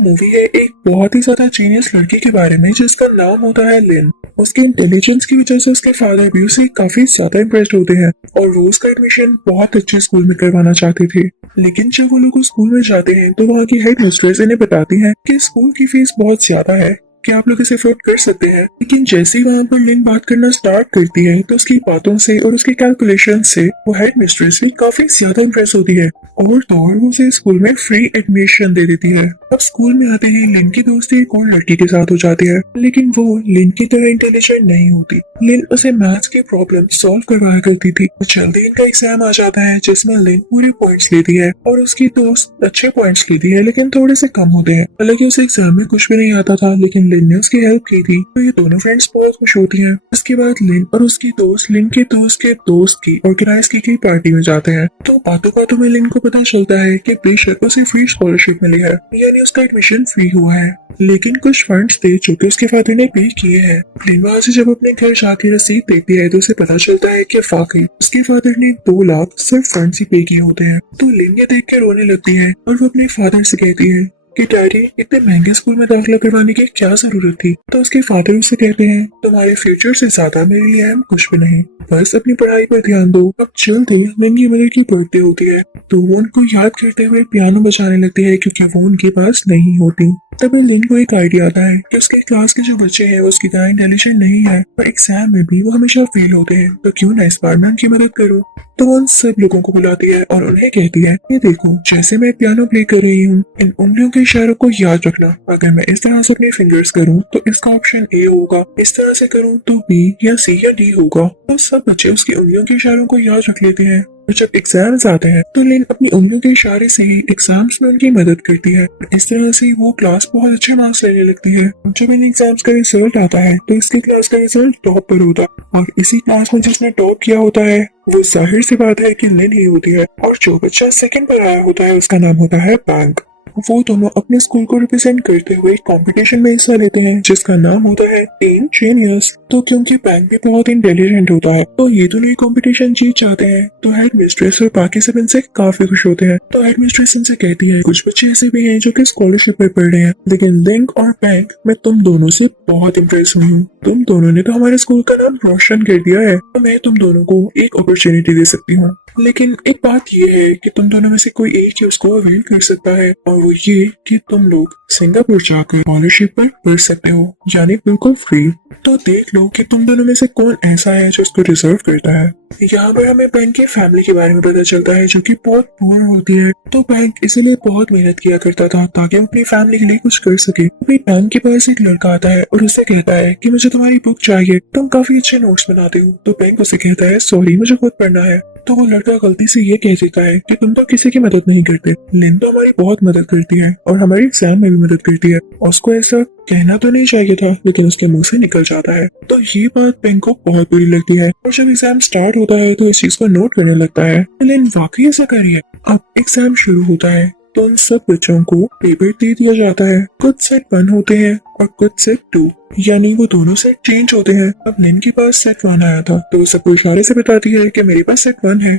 Movie है एक बहुत ही ज्यादा जीनियस लड़की के बारे में जिसका नाम होता है लिन। उसके इंटेलिजेंस की वजह से उसके फादर भी उसे काफी ज्यादा इम्प्रेस्ड होते हैं और वो उसका एडमिशन बहुत अच्छे स्कूल में करवाना चाहते थे। लेकिन जब वो लोग स्कूल में जाते हैं तो वहाँ की हेड मिस्ट्रेस इन्हें बताती है कि स्कूल की फीस बहुत ज्यादा है, कि आप लोग इसे अफोर्ड कर सकते हैं। लेकिन जैसे ही वहाँ पर लिन बात करना स्टार्ट करती है तो उसकी बातों से और उसके कैलकुलेशन से वो हेड मिस्ट्रेस भी काफी ज्यादा इम्प्रेस होती है और तो और वो उसे स्कूल में फ्री एडमिशन दे देती है। अब स्कूल में आते ही लिन की दोस्ती एक और लड़की के साथ हो जाती है, लेकिन वो लिन की तरह इंटेलिजेंट नहीं होती। लिन उसे मैथ्स के प्रॉब्लम सॉल्व करवाया करती थी। जल्दी इनका एग्जाम आ जाता है जिसमें लिन पूरे पॉइंट्स लेती है और उसकी दोस्त अच्छे पॉइंट्स लेती है लेकिन थोड़े से कम होते हैं। हालांकि उसे एग्जाम में कुछ भी नहीं आता था लेकिन लिन ने उसकी हेल्प की थी, तो ये दोनों फ्रेंड्स बहुत खुश होती हैं। उसके बाद लिन और उसकी दोस्त लिन के दोस्त की ऑर्गेनाइज की गई पार्टी में जाते हैं। तो बातों बातों में लिन को पता चलता है कि बेशक उसे फ्री स्कॉलरशिप मिली है, यानी उसका एडमिशन फ्री हुआ है, लेकिन कुछ फंड्स थे जो कि उसके फादर ने पे किए हैं। लिन वहाँ से जब अपने घर जाके रसीद देखती है तो उसे पता चलता है कि वाकई उसके फादर ने 2 लाख सिर्फ फंड्स ही पे किए होते हैं। तो लिन ये देख के रोने लगती है और वो अपने फादर से कहती है कि डैडी, इतने महंगे स्कूल में दाखिला करवाने की क्या जरूरत थी। तो उसके फादर उससे कहते हैं, तुम्हारे फ्यूचर से ज्यादा मेरे लिए अहम कुछ भी नहीं, बस अपनी पढ़ाई पर ध्यान दो। अब जल्द ही लिन मदर की बर्थडे होती है तो वो उनको याद करते हुए पियानो बजाने लगती है क्योंकि वो उनके पास नहीं होती। तभी लिन को एक आइडिया आता है कि उसके क्लास के जो बच्चे हैं वो उसकी तरह इंटेलिजेंट नहीं है और एग्जाम में भी वो हमेशा फेल होते हैं, तो क्यों ना इस बार मैं उनकी मदद करूँ। तो वो उन सब लोगों को बुलाती है और उन्हें कहती है, ये देखो, जैसे मैं पियानो प्ले कर रही हूँ, इन उंगलियों के इशारों को याद रखना। अगर मैं इस तरह से अपने फिंगर्स करूँ तो इसका ऑप्शन ए होगा, इस तरह से करूँ तो बी या सी या डी होगा। तो सब बच्चे उसकी उंगलियों के इशारों को याद रख लेते हैं और जब एग्जाम्स आते हैं तो लिन अपनी उंगलियों के इशारे से ही एग्जाम्स में उनकी मदद करती है। इस तरह से वो क्लास बहुत अच्छे मार्क्स लेने लगती है। जब इन एग्जाम्स का रिजल्ट आता है तो इसकी क्लास का रिजल्ट टॉप पर होता है और इसी क्लास में जिसने टॉप किया होता है वो जाहिर सी बात है कि लिन ही होती है और जो बच्चा सेकंड पर आया होता है उसका नाम होता है बैंक। वो दोनों अपने स्कूल को रिप्रेजेंट करते हुए कंपटीशन में हिस्सा लेते हैं जिसका नाम होता है टीम जीनियस। तो क्योंकि बैंक भी बहुत इंटेलिजेंट होता है तो ये दोनों कंपटीशन जीत जाते हैं। तो हेड मिस्ट्रेस और बाकी सब इनसे काफी खुश होते हैं। तो हेड मिस्ट्रेस इनसे कहती है, कुछ बच्चे ऐसे भी हैं जो कि स्कॉलरशिप पर पढ़ रहे हैं, लेकिन लिंक और बैंक मैं तुम दोनों से बहुत इम्प्रेस हुई हूँ। तुम दोनों ने तो हमारे स्कूल का नाम रोशन कर दिया है, तो मैं तुम दोनों को एक अपॉर्चुनिटी दे सकती हूँ। लेकिन एक बात ये है कि तुम दोनों में से कोई एक ही उसको अवेल कर सकता है और वो ये कि तुम लोग सिंगापुर जाकर स्कॉलरशिप पर पढ़ सकते हो, यानी बिल्कुल फ्री। तो देख लो कि तुम दोनों में से कौन ऐसा है जो उसको डिजर्व करता है। यहाँ पर हमें बैंक की फैमिली के बारे में पता चलता है जो कि बहुत पुअर होती है। तो बैंक इसीलिए बहुत मेहनत किया करता था ताकि वो अपनी फैमिली के लिए कुछ कर सके। अभी बैंक के पास एक लड़का आता है और उससे कहता है कि मुझे तुम्हारी बुक चाहिए, तुम काफी अच्छे नोट्स बनाते हो। तो बैंक उसे कहता है, सॉरी मुझे खुद पढ़ना है। तो वो लड़का गलती से ये कह देता है कि तुम तो किसी की मदद नहीं करते, लिन तो हमारी बहुत मदद करती है और हमारी एग्जाम में भी मदद करती है। उसको ऐसा कहना तो नहीं चाहिए था लेकिन उसके मुंह से निकल जाता है। तो ये बात बैंक को बहुत बुरी लगती है और जब एग्जाम स्टार्ट होता है तो इस चीज को नोट करने लगता है, लिन वाकई ऐसा कर रही है। अब एग्जाम शुरू होता है तो उन सब बच्चों को पेपर दे दिया जाता है। कुछ सेट 1 होते हैं और कुछ सेट 2, यानी वो दोनों सेट चेंज होते हैं। अब लिन के पास सेट 1 आया था तो वो सबको इशारे से बताती है कि मेरे पास सेट 1 है।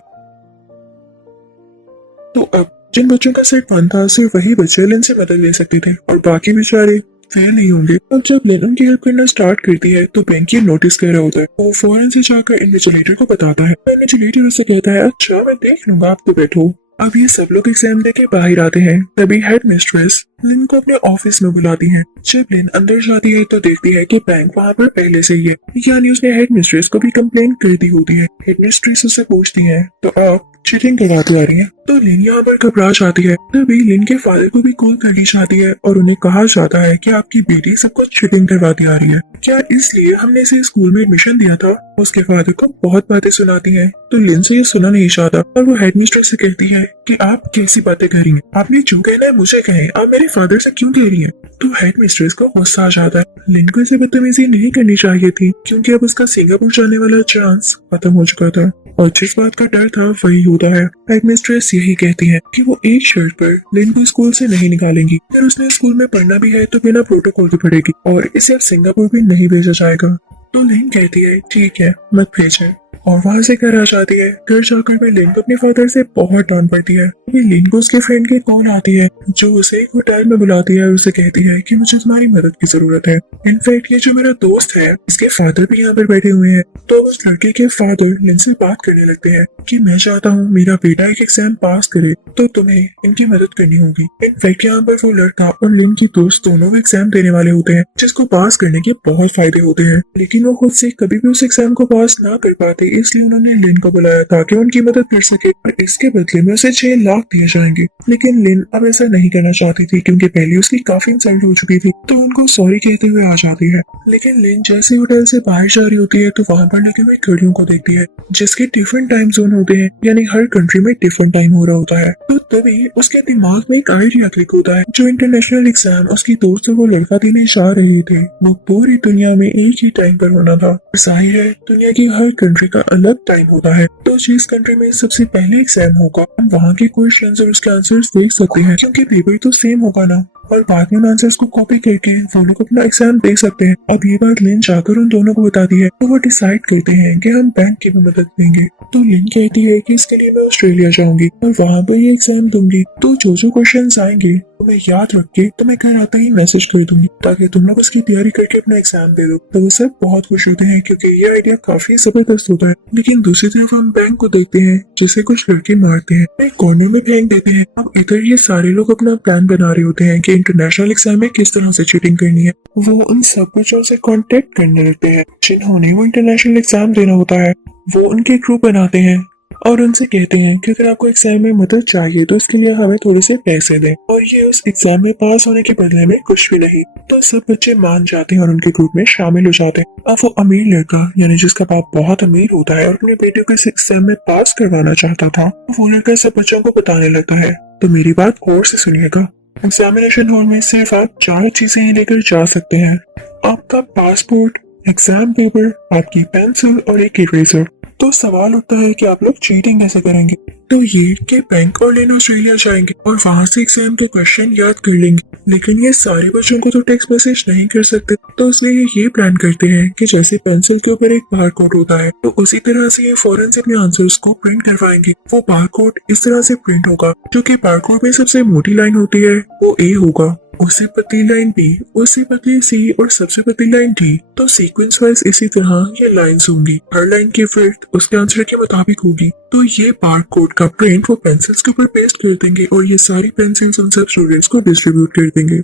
तो अब जिन बच्चों का सेट 1 था सिर्फ वही बच्चे लिन से मदद ले सकते थे और बाकी बेचारे फेल नहीं होंगे। अब जब लिन उनकी हेल्प करना स्टार्ट करती है तो बैंक ये नोटिस कर रहा होता है। वो फौरन से जाकर इन्विजिलेटर को बताता है। इन्विजिलेटर उससे कहता है, अच्छा मैं देख लूंगा, आप तो बैठो। अब ये सब लोग एग्जाम देके बाहर आते हैं। तभी हेड मिस्ट्रेस लिन को अपने ऑफिस में बुलाती है। जब लिन अंदर जाती है तो देखती है कि बैंक वहाँ पर पहले से ही है, यानी उसने हेड मिस्ट्रेस को भी कंप्लेन कर दी होती है। हेड मिस्ट्रेस उससे पूछती है, तो आप चीटिंग करवाती आ रही है। तो लिन यहाँ पर घबरा जाती है। तभी लिन के फादर को भी कॉल कर दी जाती है और उन्हें कहा जाता है कि आपकी बेटी सब कुछ चीटिंग करवाती आ रही है, क्या इसलिए हमने इसे स्कूल में एडमिशन दिया था। उसके फादर को बहुत बातें सुनाती है तो लिन से ये सुना नहीं चाहता और वो हेड मिस्ट्रेस से कहती है कि आप कैसी बातें कर रही हैं, आपने जो कहना है मुझे कहें, आप मेरे फादर से क्यों कह रही हैं। तो हेड मिस्ट्रेस को गुस्सा आ जाता है। लिन को इसे बदतमीजी नहीं करनी चाहिए थी क्योंकि अब उसका सिंगापुर जाने वाला चांस खत्म हो चुका था और जिस बात का डर था वही होता है। हेड मिस्ट्रेस यही कहती है कि वो एक शर्त पर लिन को स्कूल से नहीं निकालेंगी, फिर उसने स्कूल में पढ़ना भी है तो बिना प्रोटोकॉल के पढ़ेगी और इसे अब सिंगापुर भी नहीं भेजा जाएगा। तो लिन कहती है, ठीक है मत भेजें। और वहां से घर आ जाती है। घर जाकर भी लिन को अपने फादर से बहुत डांट पड़ती है। ये लिन को उसके फ्रेंड की कॉल आती है जो उसे एक होटल में बुलाती है और उसे कहती है कि मुझे तुम्हारी मदद की जरूरत है। इनफैक्ट ये जो मेरा दोस्त है इसके फादर भी यहाँ पर बैठे हुए हैं। तो उस लड़के के फादर लिन से बात करने लगते हैं कि मैं चाहता हूँ मेरा बेटा एक एग्जाम पास करे, तो तुम्हें इनकी मदद करनी होगी। इनफैक्ट यहाँ पर वो लड़का और लिन की दोस्त दोनों एग्जाम देने वाले होते हैं जिसको पास करने के बहुत फायदे होते हैं, लेकिन वो खुद से कभी भी उस एग्जाम को पास ना कर पाते, इसलिए उन्होंने लिन को बुलाया ताकि उनकी मदद कर सके और इसके बदले में उसे 6 लाख दिए जाएंगे। लेकिन लिन अब ऐसा नहीं करना चाहती थी क्योंकि पहले उसकी काफी इंसल्ट हो चुकी थी, तो उनको सॉरी कहते हुए आ जाती है। लेकिन लिन जैसे होटल से बाहर जा रही होती है तो वहां पर लगे हुए घड़ियों को देखती है जिसके डिफरेंट टाइम जोन होते हैं, यानी हर कंट्री में डिफरेंट टाइम हो रहा होता है। तो तभी उसके दिमाग में एक आइडिया क्लिक होता है। जो इंटरनेशनल एग्जाम उसकी दोस्त और वो लड़का देने जा रहे थे वो पूरी दुनिया में एक ही टाइम पर होना था। जाहिर है दुनिया की हर कंट्री का अलग टाइम होता है, तो जिस कंट्री में सबसे पहले एग्जाम होगा हम वहाँ के क्वेश्चंस और उसके आंसर्स देख सकते हैं क्योंकि पेपर तो सेम होगा ना, और बाद में आंसर्स को कॉपी करके वो लोग अपना एग्जाम दे सकते हैं। अब ये बात लिन जाकर उन दोनों को बताती है तो वो डिसाइड करते हैं कि हम बैंक की भी मदद लेंगे। तो लिन कहती है कि इसके लिए मैं ऑस्ट्रेलिया जाऊंगी और वहाँ पर ये एग्जाम दूंगी, तो जो जो क्वेश्चंस आएंगे तो मैं याद रख के तो मैं घर आता ही मैसेज कर दूंगी ताकि तुम लोग उसकी तैयारी करके अपना एग्जाम दे दो। तो वो सब बहुत खुश होते हैं क्योंकि ये आइडिया काफी जबरदस्त होता है। लेकिन दूसरी तरफ हम बैंक को देखते हैं जिसे कुछ लड़के मारते हैं, एक कॉर्नर में फेंक देते हैं। अब इधर ये सारे लोग अपना प्लान बना रहे होते हैं कि इंटरनेशनल एग्जाम में किस तरह से चीटिंग करनी है। वो उन सब बच्चों से कांटेक्ट करने लगते हैं जिन्होंने वो इंटरनेशनल एग्जाम देना होता है। वो उनके ग्रुप बनाते हैं और उनसे कहते हैं कि अगर आपको एग्जाम में मदद चाहिए तो इसके लिए हमें थोड़े से पैसे दें, और ये उस एग्जाम में पास होने के बदले में कुछ भी नहीं। तो सब बच्चे मान जाते हैं और उनके ग्रुप में शामिल हो जाते हैं। अब वो अमीर लड़का यानी जिसका बाप बहुत अमीर होता है और अपने बेटे को इस एग्जाम में पास करवाना चाहता था, वो लड़का सब बच्चों को बताने लगता है। तो मेरी बात गौर से सुनिएगा। एग्जामिनेशन हॉल में सिर्फ आप 4 चीजें ही लेकर जा सकते हैं, आपका पासपोर्ट, एग्जाम पेपर, आपकी पेंसिल और एक इरेजर। तो सवाल उठता है कि आप लोग चीटिंग कैसे करेंगे। तो ये कि बैंक और लेन ऑस्ट्रेलिया जाएंगे और वहां से एग्जाम के क्वेश्चन याद कर लेंगे, लेकिन ये सारे बच्चों को तो टेक्स्ट मैसेज नहीं कर सकते, तो इसलिए ये प्लान करते हैं कि जैसे पेंसिल के ऊपर एक बार कोड होता है तो उसी तरह से ये फौरन से अपने आंसर्स को प्रिंट करवाएंगे। वो बार कोड इस तरह से प्रिंट होगा, जो कि बार कोड में सबसे मोटी लाइन होती है वो ए होगा, उससे पतली लाइन बी, उससे पतली सी और सबसे पतली लाइन डी। तो सीक्वेंस वाइज इसी तरह ये लाइंस होंगी, हर लाइन की विड्थ उसके आंसर के मुताबिक होगी। तो ये बार कोड का प्रिंट वो पेंसिल्स के ऊपर पेस्ट कर देंगे और ये सारी पेंसिल्स उन सब स्टूडेंट्स को डिस्ट्रीब्यूट कर देंगे।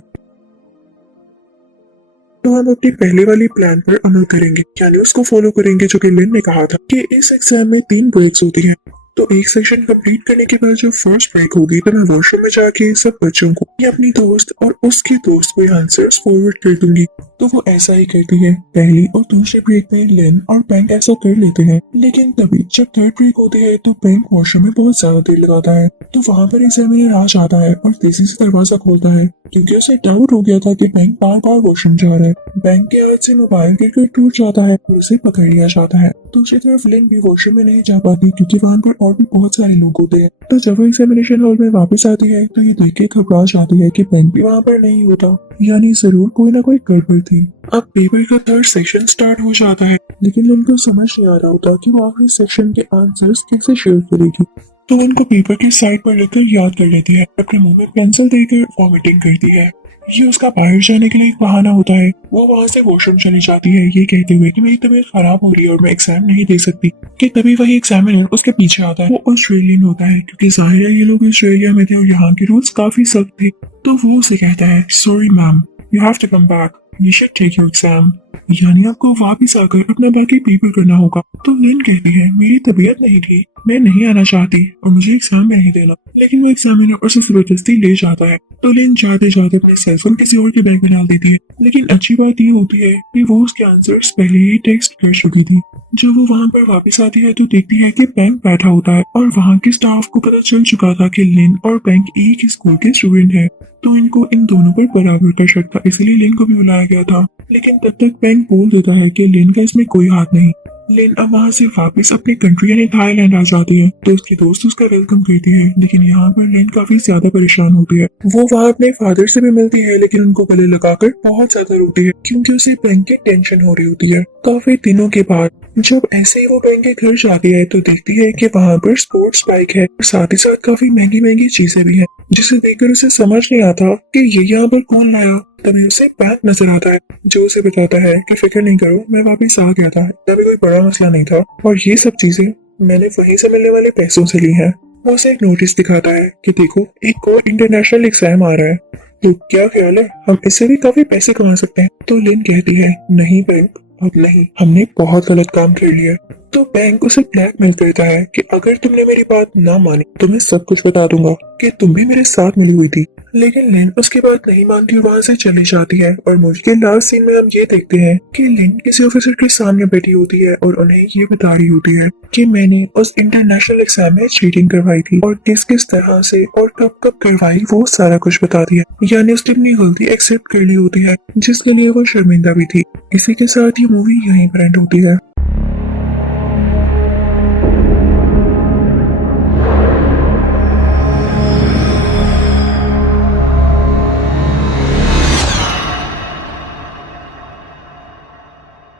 तो हम अपनी पहले वाली प्लान पर अमल करेंगे, यानी उसको फॉलो करेंगे जो कि लिन ने कहा था कि इस एग्जाम में 3 ब्रेक्स होती है। तो एक सेक्शन कंप्लीट करने के बाद जो फर्स्ट ब्रेक होगी तो मैं वॉशरूम में जाके सब बच्चों को या अपनी दोस्त और उसके दोस्त को आंसर्स फॉरवर्ड कर दूंगी। तो वो ऐसा ही करती है। पहली और दूसरे ब्रेक में लिन और बैंक ऐसा कर लेते हैं, लेकिन तभी जब थर्ड ब्रेक होती है तो बैंक वॉशरूम में बहुत ज्यादा देर लगाता है। तो वहाँ पर एग्जामिनर आ जाता है और तेजी से दरवाजा खोलता है क्योंकि उसे डाउट हो गया था कि बैंक बार बार वॉशरूम जा रहा है। बैंक के हाथ से मोबाइल गिरकर टूट जाता है और उसे पकड़ लिया जाता है। दूसरी तरफ लिन भी वॉशरूम में नहीं जा पाती क्योंकि वहाँ पर और भी बहुत सारे लोग होते हैं। तो जब वो एग्जामिनेशन हॉल में वापस आती है तो ये देख के घबरा जाती है कि बैंक भी वहाँ पर नहीं होता, यानी जरूर कोई ना कोई गड़बड़ थी। अब पेपर का थर्ड सेक्शन स्टार्ट हो जाता है, लेकिन उनको समझ नहीं आ रहा होता कि वो आखिरी सेक्शन के आंसर्स कैसे शेयर करेगी। तो उनको पेपर की साइड पर लेकर याद कर लेती है, अपने मुंह में पेंसिल देकर वॉमिटिंग करती है। ये उसका बाहर जाने के लिए एक बहाना होता है। वो वहाँ से वॉशरूम चली जाती है ये कहते हुए कि मेरी तबीयत खराब हो रही है और मैं एग्जाम नहीं दे सकती। कि तभी वही एग्जामिनर उसके पीछे आता है। वो ऑस्ट्रेलियन होता है क्योंकि जाहिर है ये लोग ऑस्ट्रेलिया में थे और यहाँ के रूल्स काफी सख्त थे। तो वो उसे कहता है sorry ma'am, you have to come back, you should take your exam, यानी आपको वापिस आकर अपना बाकी पेपर करना होगा। तो लिन कहती है मेरी तबीयत नहीं ठीक, मैं नहीं आना चाहती और मुझे एग्जाम में नहीं देना, लेकिन वो एग्जामिनर उसे जबरदस्ती ले जाता है। तो लिन जाते जाते अपने सेलफोन किसी और के बैग में डाल देती है, लेकिन अच्छी बात ये होती है कि वो उसके आंसर्स पहले ही टेक्स्ट कर चुकी थी। जब वो वहाँ पर वापस आती है तो देखती है कि बैंक बैठा होता है और वहाँ के स्टाफ को पता चल चुका था कि लिन और बैंक एक ही स्कूल के स्टूडेंट है, तो इनको इन दोनों पर बराबर का शक था, इसलिए लिन को भी बुलाया गया था। लेकिन तब तक बैंक बोल देता है कि लिन का इसमें कोई हाथ नहीं। लिन अब वहाँ से वापस अपनी कंट्री यानी थाईलैंड आ जाती है, तो उसकी दोस्त उसका वेलकम करती है, लेकिन यहाँ पर लिन काफी ज्यादा परेशान होती है। वो वहाँ अपने फादर से भी मिलती है, लेकिन उनको गले लगाकर बहुत ज्यादा रोती है क्योंकि उसे बैंक की टेंशन हो रही होती है। काफी दिनों के बाद जब ऐसे ही वो बैंक के घर जाती है तो देखती है कि वहाँ पर स्पोर्ट्स बाइक है और साथ ही साथ काफी महंगी महंगी चीजें भी हैं, जिसे देखकर उसे समझ नहीं आता कि ये यहाँ पर कौन लाया। तभी उसे बैंक नजर आता है जो उसे बताता है कि फिक्र नहीं करो, मैं वापिस आ गया था, तभी कोई बड़ा मसला नहीं था और ये सब चीजें मैंने वहीं से मिलने वाले पैसों से ली हैं। वो उसे एक नोटिस दिखाता है कि देखो एक और इंटरनेशनल एग्जाम आ रहा है, तो क्या ख्याल है हम इससे भी काफी पैसे कमा सकते हैं। तो लिन कहती है नहीं बैंक, अब नहीं, हमने बहुत गलत काम कर लिया। तो बैंक उसे ब्लैकमेल करता है कि अगर तुमने मेरी बात ना मानी तो मैं सब कुछ बता दूंगा कि तुम भी मेरे साथ मिली हुई थी। लेकिन लिन उसकी बात नहीं मानती और वहां से चली जाती है और मूवी के लास्ट सीन में हम ये देखते हैं कि लिन किसी ऑफिसर के सामने बैठी होती है और उन्हें ये बता रही होती है कि मैंने उस इंटरनेशनल एग्जाम में चीटिंग करवाई थी और किस किस तरह से और कब कब करवाई, वो सारा कुछ बता दिया। यानी उसने अपनी गलती एक्सेप्ट कर ली होती है जिसके लिए वो शर्मिंदा भी थी। इसी के साथ ये मूवी यहीं पर एंड होती है।